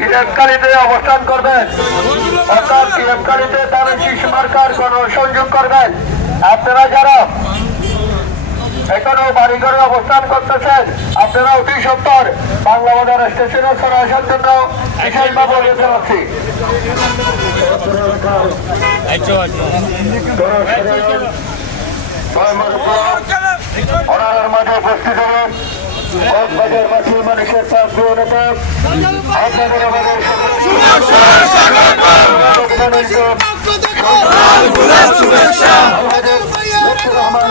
টিএফকালীতে অবস্থান করবেন, অর্থাৎ টিএফকালীতে তাদের শিশু মার্কার গণসংযোগ করবেন। আপনারা যারা এখনো বাড়িঘরে অবস্থান করতেছেন, আপনারা অতি সত্তর বাংলা বাজার স্টেশনে চলে আসার জন্য বিশেষভাবে অনুরোধ জানাচ্ছি। ওনার মাঝে উপস্থিত হবেন কক্সবাজারবাসী মানুষের পাঁচ নেতা, আপনাদের আমাদের রহমান